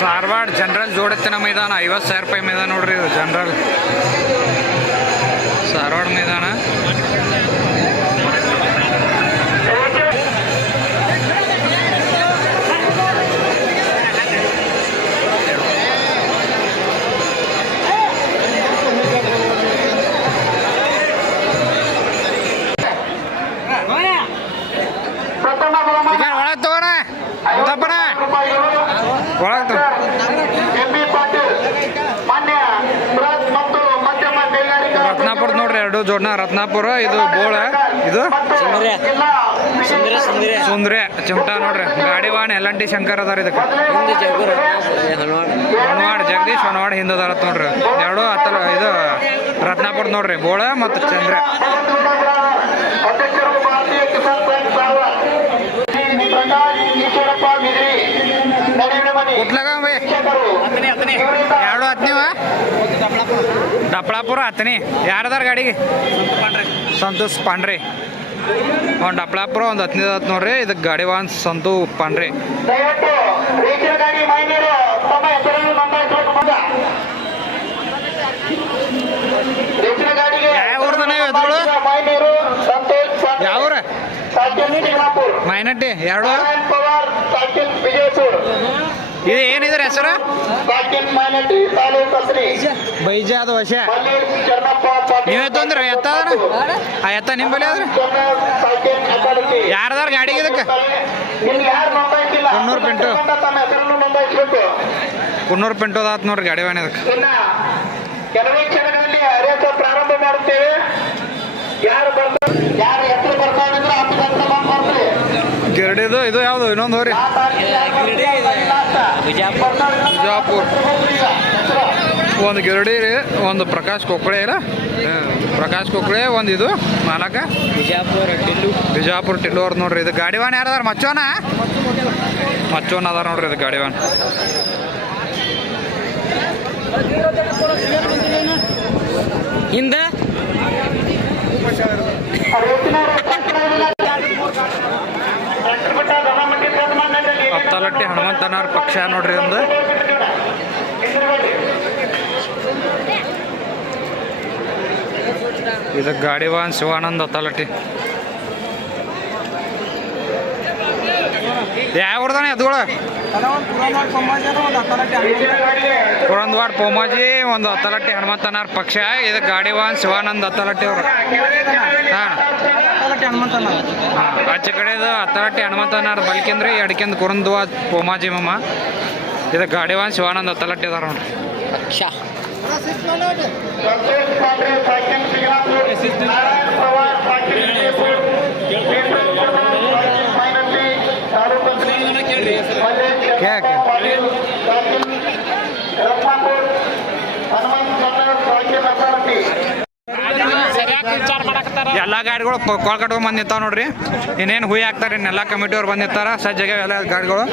Dharwad general ಜೋಡತ್ತಿನ ಮೈದಾನ ಐವತ್ತು ಸಾವಿರ ರೂಪಾಯಿ ಮೈದಾನ ನೋಡ್ರಿ ಇದು ಜನರಲ್. ಧಾರವಾಡ ಮೈದಾನ. ಎರಡು ಜೋಡ್ನ ರತ್ನಾಪುರ ಇದು ಬೋಳ ಇದು? ಸುಂದ್ರೆ ಚಿಮಟ ನೋಡ್ರಿ. ಗಾಡಿ ವಾಹನ ಎಲ್ ಎನ್ ಟಿ ಶಂಕರ್ ಅದಾರ ಇದಕ್ಕೆ ಹೊನವಾಡ ಜಗದೀಶ್ ಹೊನವಾಡ ಹಿಂದೂ ಅದಾರ ನೋಡ್ರಿ. ಎರಡು ಹತ್ತಲ ಇದು ರತ್ನಾಪುರ ನೋಡ್ರಿ ಬೋಳ ಮತ್ತು ಚಂದ್ರ. ಇವರಿಂದ ಎರಡು ಹತ್ನಿವ? ಡಪ್ಳಾಪುರ ಹತ್ತನಿ. ಯಾರದಾರ ಗಾಡಿಗೆ ಸಂತೋಷ್ ಪಾಂಡ್ರೆ. ಒಂದು ಡಪ್ಳಾಪುರ ಒಂದು ಹತ್ತನೇ ಹತ್ತು ನೋಡ್ರಿ. ಇದಕ್ಕೆ ಗಾಡಿ ವಾಹನ ಸಂತು ಪಾಂಡ್ರೆ. ಯಾವ್ರ ಮೈನಟ್ಟಿ. ಎರಡು ಇದು ಏನಿದ್ರೆ ಹೆಸರು? ಬೈಜಾದ ವಶ. ನೀವೇ ತೊಂದ್ರೆ ಎತ್ತ ಆ ಎತ್ತ ಆದ್ರೆ? ಯಾರದಾರ ಗಾಡಿಗೆ ಇದಕ್ಕೆ? ಕುನ್ನೂರು ಪಿಂಟು. ಕುನ್ನೂರು ಪಿಂಟೋದ ಆತ್ ನೋಡ್ರಿ ಗಾಡಿ ವಾಹನ ಇದಕ್ಕೆ. ಕೆಲವೇ ಕ್ಷಣಗಳಲ್ಲಿ ಅರೇಸ ಪ್ರಾರಂಭ ಮಾಡುತ್ತೇವೆ. ಯಾರು ಬರ್ತಾರೆ ಯಾರು ಹೆಸರು ಬರ್ತಾರೆ ಅಂದ್ರೆ ಹತ್ತು ಗಂಟೆ ಬಂದು ಬರ್ತಾರೆ ಗಿರಡಿದು ಇದು ಯಾವುದು? ಇನ್ನೊಂದು ಹೋರಿ. ಬಿಜಾಪುರ. ಒಂದು ಗಿರಡಿ ರೀ ಒಂದು ಪ್ರಕಾಶ್ ಕೊಕ್ಕಳೆ ಇರ ಪ್ರಕಾಶ್ ಕೊಕ್ಕಳೆ ಒಂದು ಇದು ಮಾಲಕ ಬಿಜಾಪುರ ಟಿಲ್ಲು ಬಿಜಾಪುರ ಟಿಲ್ಲೋರ್ ನೋಡ್ರಿ ಇದು ಗಾಡಿವಾನ್ ಯಾರ ಯಾರದಾರ? ಮಚ್ಚೋನ? ಮಚ್ಚೋನ ಅದಾರ ನೋಡ್ರಿ ಇದು ಗಾಡಿವಾನ್. ಹಿಂದ? ಹತ್ತಲಟ್ಟಿ ಹನುಮಂತನವ್ರ ಪಕ್ಷ ನೋಡ್ರಿ ಒಂದು. ಇದು ಗಾಡಿ ವಾಹನ್ ಶಿವಾನಂದ್ ಹತ್ತಲಟ್ಟಿ. ಯಾವ ಊರ್ದಾನ ಎದ್ದುಗಳು ಪುರಂದ್ವಾಡ್ ಪೋಮಾಜಿ, ಒಂದು ಹತ್ತಲಟ್ಟಿ ಹನುಮಂತನಾರ್ ಪಕ್ಷ, ಇದು ಗಾಡಿವಾನ್ ಶಿವಾನಂದ್ ಹತ್ತಲಟ್ಟಿ ಅವರು. ಹಾಂ ಆಚೆ ಕಡೆದು ಹತ್ತರಟ್ಟಿ ಹನುಮಂತನಾರ್ ಬಲ್ಕಿಂದ್ರಿ ಎಡ್ಕಿಂದ ಕುರಂದು ಪೋಮಾಜಿ ಮಮ್ಮ ಇದು ಗಾಡಿ ಶಿವಾನಂದ ಅತ್ತಲಟ್ಟಿ ಹತ್ತಲಟ್ಟಿ ಅದಾರ ನೋಡ್ರಿ. ಅಕ್ಷ ಹನುಮಂತ ಎಲ್ಲ ಗಾಡಿಗಳು ಕೊಳ್ ಕಟ್ಕೊಂಡ್ ಬಂದು ನಿಂತಾವ ನೋಡ್ರಿ. ಇನ್ನೇನು ಹುಯಿ ಹಾಕ್ತಾರೆ ಇನ್ನೆಲ್ಲ ಕಮಿಟಿಯವ್ರು ಬಂದು ನಿಂತಾರ. ಸಜ್ಜಗೆ ಎಲ್ಲ ಗಾಡಿಗಳು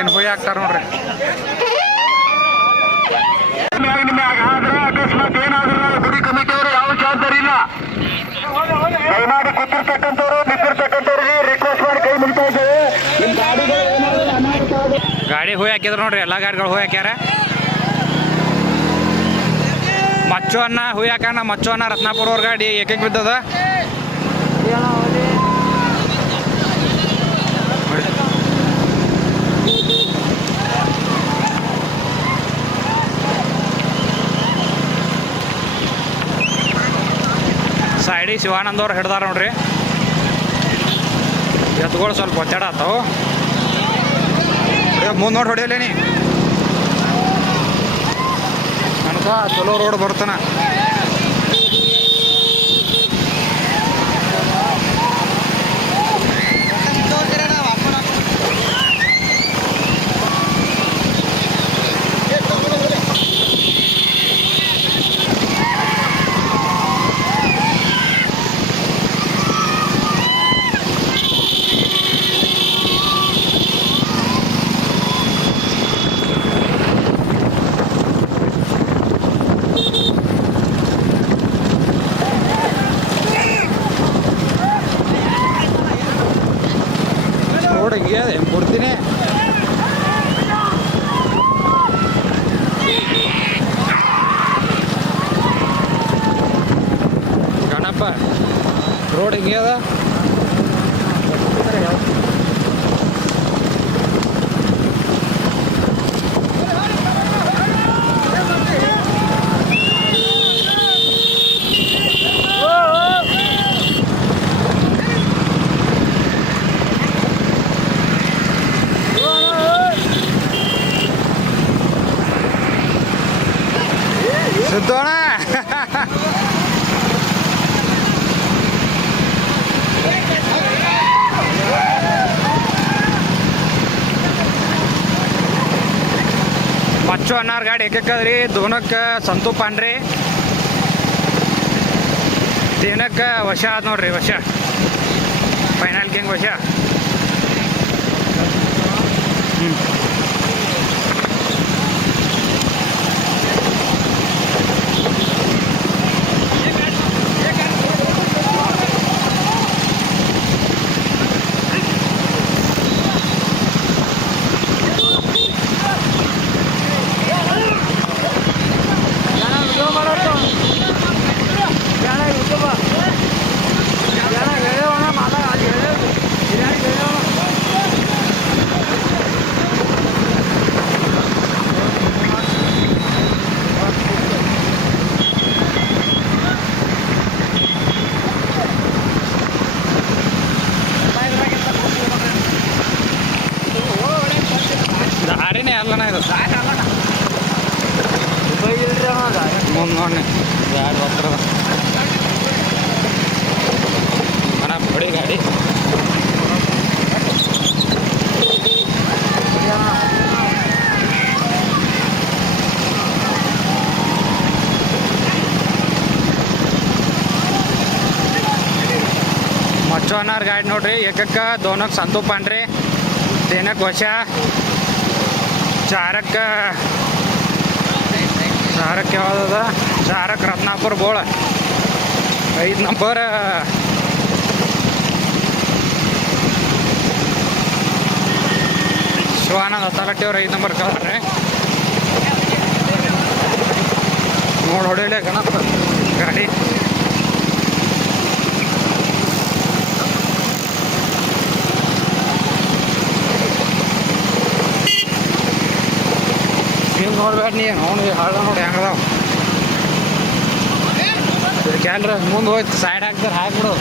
ಏನು ಹುಯಿ ಹಾಕ್ತಾರ ನೋಡ್ರಿ. ಆದ್ರೆ ಅಕಸ್ಮಾತ್ ಏನಾದ್ರೂ ಗುಡಿ ಕಮಿಟಿಯವರು ಯಾವ ಜವಾಬ್ದಾರಿ ಇಲ್ಲ ದಯಮಾಡಿ ಕೂತಿರ್ತಕ್ಕಂಥವ್ರು ನಿಂತಿರ್ತಕ್ಕಂಥವ್ರಿಗೆ ರಿಕ್ವೆಸ್ಟ್ ಮಾಡಿ ಕೈ ಮುಗಿತಾ ಇದ್ದೇವೆ. ಗಾಡಿ ಹುಯಿ ಹಾಕಿದ್ರು ನೋಡ್ರಿ ಎಲ್ಲ ಗಾಡಿಗಳು ಹುಯಿ ಹಾಕ್ಯಾರ. ಮಚ್ಚನ್ನ ಹಾಕಣ ಮಚ್ಚು ಅನ್ನ ರತ್ನಾಪುರ ಗಾಡಿ ಏಕೆ ಬಿದ್ದದ. ಸೈಡಿ ಶಿವಾನಂದ ಅವ್ರು ಹಿಡ್ದಾರ ನೋಡ್ರಿ. ಎತ್ಗಳು ಸ್ವಲ್ಪ ಒತ್ತಡ ಆತಾವು. ಮುಂದೆ ನೋಡಿ ಹೊಡಿಯಲೇನಿ ಚಲೋ ರೋಡ್ ಬರ್ತಾನ ಮಚ್ಚು ಅನ್ನಾರ್ ಗಾಡಿ ಏಕಕ್ಕದ್ರಿ ದೋನಕ್ಕೆ ಸಂತು ಪಾಂಡ್ರಿ. ದಿನಕ್ಕೆ ವಶ ಆದ್ ನೋಡ್ರಿ, ವಶ. ಫೈನಲ್ ಕಿಂಗ್ ವಶ ಹ್ಞೂ ದಾರಿನೇ ಅಲ್ಲನ ಇದು ಮುಂದೆ ನೋಡಿ ಗಾಡಿ ಹತ್ರ ಮನ ಬಡಿ ಗಾಡಿ ಮಚ್ಚು ಅನ್ನಾರ್ ಗಾಡಿ ನೋಡ್ರಿ, ಏಕಕ್ಕ ದೋನಕ್ಕೆ ಸಂತು ಪಾಂಡ್ರಿ ದೇನಕ್ಕೆ ವಶ, ಚಾರಕ್ಕೆ ಚಾರಕ್ಕೆ ಯಾವ್ದದ ಚಾರಕ್ಕೆ ರತ್ನಾಪುರ ಬೋಳ. ಐದು ನಂಬರ್ ಶಿವಾನಂದ ಹತ್ತಲಟ್ಟಿ ಅವ್ರ ಐದು ನಂಬರ್ ಕಳ್ರಿ ನೋಡಿ ಹೊಡೆಯಲೇ ಗಣಪ. ಗಾಡಿ ನೀವು ನೋಡ್ಬೇಡ ನೀ ನೋಡಿ ಹಳ್ಳ ನೋಡಿ ಹೆಂಗದಾವ ಕ್ಯಾಲ್ರ ಮುಂದೆ ಹೋಯ್ತು ಸೈಡ್ ಹಾಕ್ತಾರೆ ಹಾಕ್ಬಿಡು.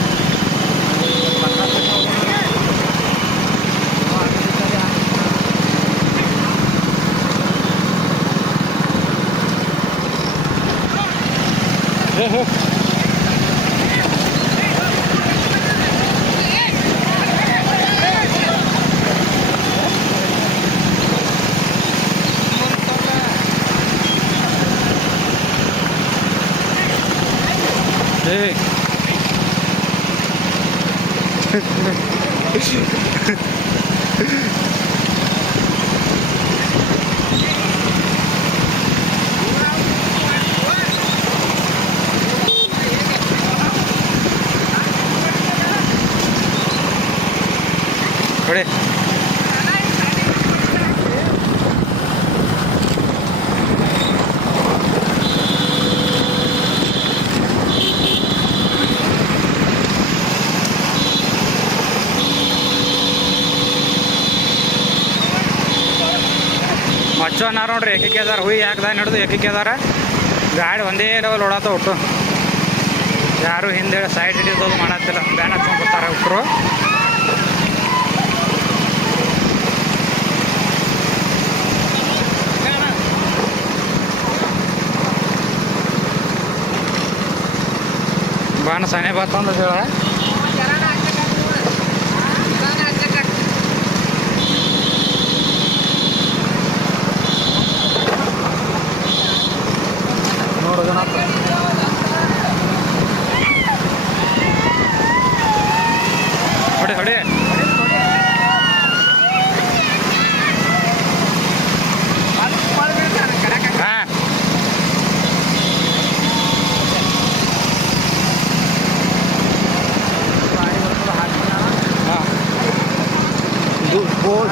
ಹೇ ಹೇ ಕೊಡಿ ಮಚ್ಚು ಅನ್ನಾರ ನೋಡ್ರಿ ಏಕಕ್ಕೆ ಅದಾರ, ಹುಯಿ ಹಾಕ್ದ ಹಿಡಿದು ಏಕಕ್ಕೆ ಅದಾರ. ಗಾಡಿ ಒಂದೇ ಲೆವೆಲ್ ಓಡಾತ ಒಟ್ಟು. ಯಾರು ಹಿಂದೆ ಸೈಡ್ ಹಿಡಿಯೋದು ಮಾಡತ್ತಿಲ್ಲ. ಬ್ಯಾನ್ ಹಚ್ಕೊಂಡ್ಬಿಡ್ತಾರೆ ಒಬ್ಬರು ಬಾಣ ಸನೆ ಬರ್ತಂದ ಹೇಳ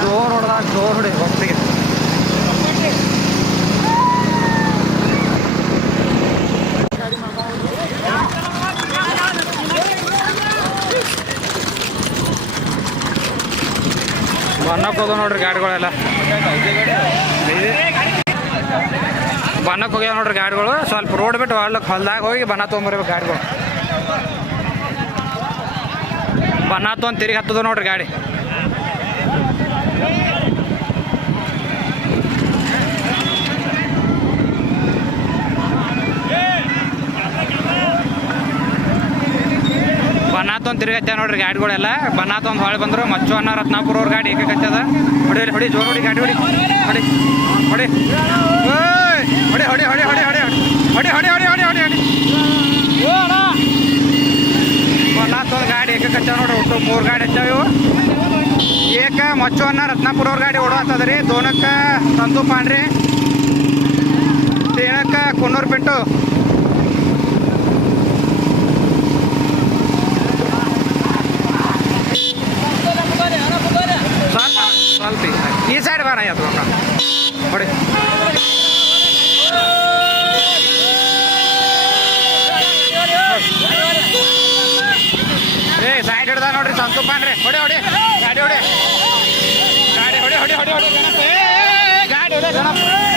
ಜೋರು ಹೊಡೆದಾಗ ಜೋರು ಹೊಡಿ ಒಟ್ಟಿಗೆ ಬಣ್ಣಕ್ಕೆ ಹೋದ ನೋಡ್ರಿ ಗಾಡಿಗಳೆಲ್ಲ. ಬಣ್ಣಕ್ಕೆ ಹೋಗ್ಯಾವ ನೋಡ್ರಿ ಗಾಡಿಗಳು. ಸ್ವಲ್ಪ ರೋಡ್ ಬಿಟ್ಟು ಹೊಲಕ್ಕೆ ಹೊಲ್ದಾಗ ಹೋಗಿ ಬಣ್ಣ ತೊಗೊಂಬರ್ಬೇಕು ಗಾಡಿಗಳು. ಬಣ್ಣ ತೊಗೊಂಡು ತಿರುಗಿ ಹತ್ತದ ನೋಡ್ರಿ ಗಾಡಿ. ಬನ್ನಾತ್ ಒಂದು ತಿರುಗತ್ತೆ ನೋಡ್ರಿ ಗಾಡಿಗಳೆಲ್ಲ. ಬನ್ನಾತ್ ಒಂದು ಹೊಳೆ ಬಂದ್ರು, ಮಚ್ಚು ಅನ್ನ ರತ್ನಾಪುರ ಅವ್ರ ಗಾಡಿ ಏಕಕತ್ತದ ಹೊಡಿ ಹೊಡಿ, ಜೋರ್ ಹೊಡಿ ಗಾಡಿ, ಹೊಡಿ. ಹೊಡಿ ಹೊಡಿ! ಹೊಡಿ ಹೊಡಿ ಹೊಡಿ ಹೊಡಿ ಹೊಡಿ ಹೊಡಿ. ಹೊಡಿ ಹೊಡಿ ಹೊಡಿ ಹೊಡಿ ಹೊಡಿ ಬನ್ನಾತ್ ಒಂದು ಗಾಡಿ ಏಕಕ್ಕತ್ತ ನೋಡ್ರಿ, ಒಟ್ಟು ಮೂರು ಗಾಡಿ ಹಚ್ಚಾವ ಇವು. ಏಕ ಮಚ್ಚುವನ್ನ ರತ್ನಾಪುರ ಅವ್ರ ಗಾಡಿ ಓಡಾತದ್ರಿ ದೋನಕ್ಕ ತಂದು ಪಾಂಡ್ರಿ. ತೇನಕ್ಕ ಕುನ್ನೂರು ಪೆಟ್ಟು ಈ- ಸೈಡ್ ಬಾರ ಎತ್ತು ನೋಡಿ ಏ ಸೈಡ್ ಹಿಡ್ದ ನೋಡ್ರಿ ಸಂತು ಪಾಂಡ್ರಿ. ಹೊಡಿ ಹೊಡಿ. गाडी गाडी गाडी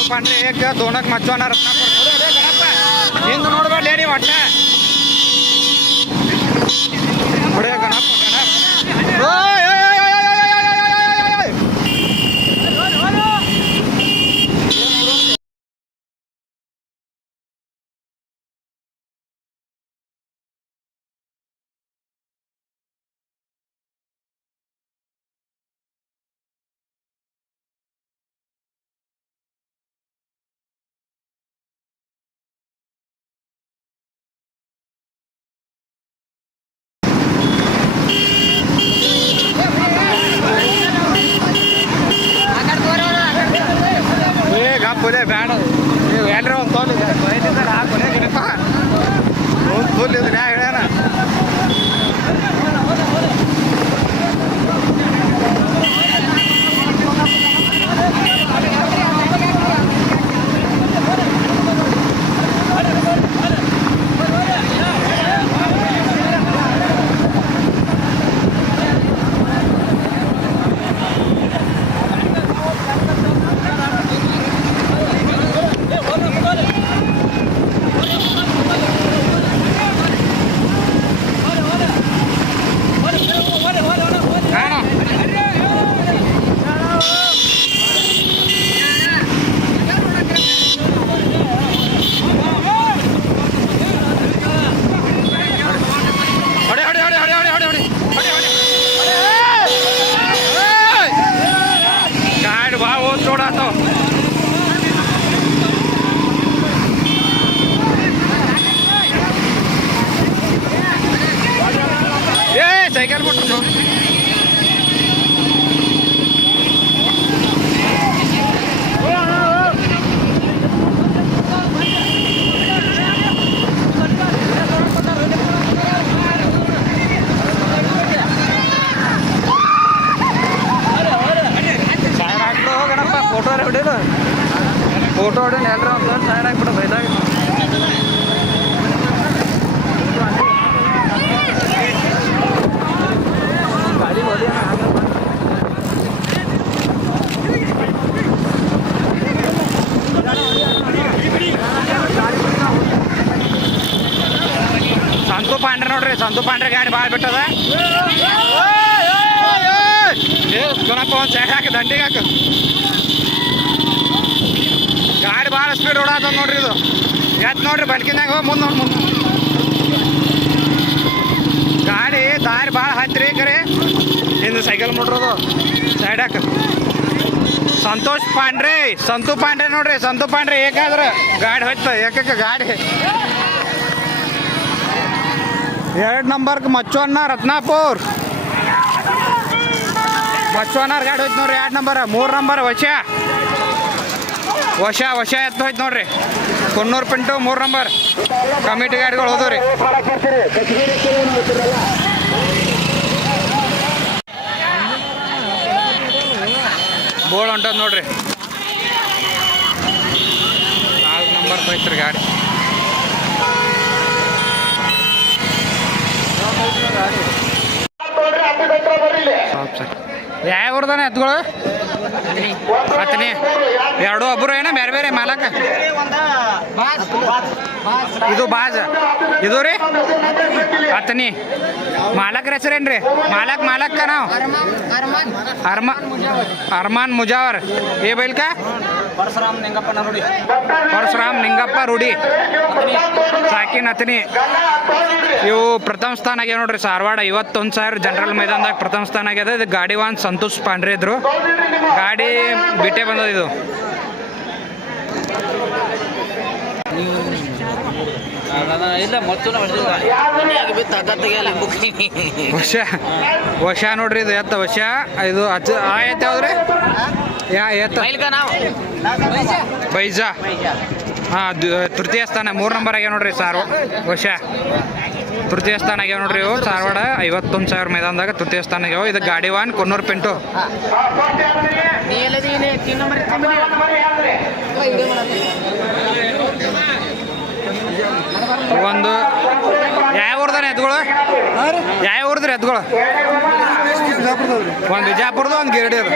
ರೂಪಾಯಿ ಏಕ ದೋಣಕ್ ಮಚ್ಚೋನ ರತ್ನ ಹಿಂದ್ ನೋಡ್ಬೇಡ ನೀವು ಒಟ್ಟ ಗಣಪ್ಪ ಪಾಂಡ್ರೆ ಗುಣಪ್ಪ. ಒಂದು ಸೈಡ್ ಹಾಕಿ ದಂಡಿಗೆ ಹಾಕು. ಗಾಡಿ ಭಾಳ ಸ್ಪೀಡ್ ಓಡಾತ ನೋಡ್ರಿ ಇದು. ಎತ್ ನೋಡ್ರಿ ಬಡ್ಕಿನಾಗ ಮುಂದೆ ಮುಂದೆ ಗಾಡಿ, ದಾರಿ ಭಾಳ ಹತ್ತಿರಿ ಕರೆ ಹಿಂದೆ ಸೈಕಲ್ ಮುಟ್ರದು. ಸೈಡ್ ಹಾಕ. ಸಂತೋಷ್ ಪಾಂಡ್ರೆ, ಸಂತು ಪಾಂಡ್ರೆ ನೋಡ್ರಿ, ಸಂತು ಪಾಂಡ್ರೆ ಏಕಾದ್ರ ಗಾಡಿ ಹೋಯ್ತ, ಏಕಕ್ಕೆ ಗಾಡಿ. ಎರಡು ನಂಬರ್ಗೆ ಮಚ್ಚೋನ್ನ ರತ್ನಾಪುರ್. ಮಚ್ಚೋನ್ನಾರ್ ಗಾಡಿ ಹೋಯ್ತು ನೋಡ್ರಿ, ಎರಡು ನಂಬರ್, ಮೂರು ನಂಬರ್ ವಶ ವಶ ವಶ ಎತ್ತು ಹೋಯ್ತು ನೋಡ್ರಿ. ಕೊನ್ನೂರು ಪಿಂಟು, ಮೂರು ನಂಬರ್. ಕಮಿಟಿ ಗಾಡಿಗಳು ಹೋದವ್ರಿ. ಬೋಳ್ ಹೊಂಟದ್ ನೋಡ್ರಿ. ನಾಲ್ಕು ನಂಬರ್ ಹೋಯ್ತ್ರಿ ಗಾಡಿ ನೋಡ್ರಿ ಅಡ್ಡ ಬೆಟ್ಟ ಬರ್ರಿ ಸಾಪ್ ಸರ್ ಯಾವ ಊರ್ದಾನೆ ಎತ್ಗಳು ಹತ್ತನಿ. ಎರಡು ಒಬ್ಬರು ಏನ ಬೇರೆ ಬೇರೆ ಮಾಲಕ. ಇದು ಬಾಜ್. ಇದು ರೀ? ಹತ್ತನಿ. ಮಾಲಕ್ರ ಹೆಸರೇನ್ರಿ ಮಾಲಕ್ ಮಾಲಕ್ಕ ನಾವು? ಅರ್ಮ ಅರ್ಮಾನ್ ಮುಜಾವರ್. ಏ ಬೈಲ್ಕ? ಪರಶುರಾಮ್ ನಿಂಗಪ್ಪ ರೂಢಿ. ಪರಶುರಾಮ್ ನಿಂಗಪ್ಪ ರೂಢಿ. ಸಾಕಿನ್ ಅತಿನಿ ಇವು ಪ್ರಥಮ ಸ್ಥಾನ ಆಗ್ಯಾವ ನೋಡ್ರಿ ಸಾರವಾಡ ಐವತ್ತೊಂದು ಸಾವಿರ ಜನರಲ್ ಮೈದಾನದಾಗ ಪ್ರಥಮ ಸ್ಥಾನ ಆಗ್ಯದ. ಇದು ಗಾಡಿ ವಾನ್ ಸಂತೋಷ್ ಪಾಂಡ್ರೆ ಇದ್ರು. ಗಾಡಿ ಬಿಟ್ಟೆ ಬಂದದ ಇದು. ಇಲ್ಲ ಮೊತ್ತ ಮನೆಯಾಗ ಬಿತ್ತು ಹತ್ತತ್ತಿಗೆ ಅಲ್ಲಿ ಬುಕ್ಕಿಂಗ್ ವಶ ವಶ ನೋಡ್ರಿ ಇದು ಎತ್ತ ವಶ ಇದು ಹಚ್ಚ ಆ ಎತ್ತ ಯಾವ್ದ್ರಿ? ಯಾ ಎತ್ತ? ಮೈಲ್ಕ ನಾವು. ಬೈಜಾ. ಹಾಂ ತೃತೀಯ ಸ್ಥಾನ ಮೂರು ನಂಬರ್ ಆಗ್ಯಾವ ನೋಡ್ರಿ ಸಾರ್. ವಶ ತೃತೀಯ ಸ್ಥಾನ ಆಗ್ಯಾವ ನೋಡ್ರಿ ಇವು ಧಾರವಾಡ ಐವತ್ತೊಂದು ಸಾವಿರ ಮೈದಾನದಾಗ ತೃತೀಯ ಸ್ಥಾನ ಆಗ್ಯಾವ. ಇದು ಗಾಡಿ ವಾನ್ ಕೊನ್ನೂರು ಪಿಂಟು ಒಂದು. ಯಾವ ಊರ್ದಾನೆ ಎತ್ಗಳು ಯಾವ ಊರ್ದ್ರಿ ಎತ್ಗಳು ಒಂದು ಬಿಜಾಪುರದ ಒಂದು ಗಿರಡಿ ಅದು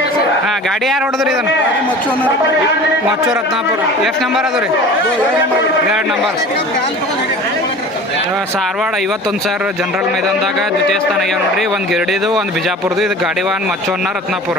ಹಾಂ ಗಾಡಿ ಯಾರು ಹೊಡೆದ್ರಿ ಇದನ್ನು? ಮಚ್ಚು ರತ್ನಾಪುರ. ಎಷ್ಟು ನಂಬರ್ ಅದು ರೀ ಎರಡು ನಂಬರ್. ಸಾರವಾಡ ಐವತ್ತೊಂದು ಸಾವಿರ ಜನರಲ್ ಮೈದಾನದಾಗ ದ್ವಿತೀಯ ಸ್ಥಾನ ಆಗ್ಯಾವ ನೋಡ್ರಿ. ಒಂದು ಗಿರಡಿದು ಒಂದು ಬಿಜಾಪುರದು ಇದು ಗಾಡಿವಾನ್ ಮಚ್ಚೋನ್ನ ರತ್ನಾಪುರ.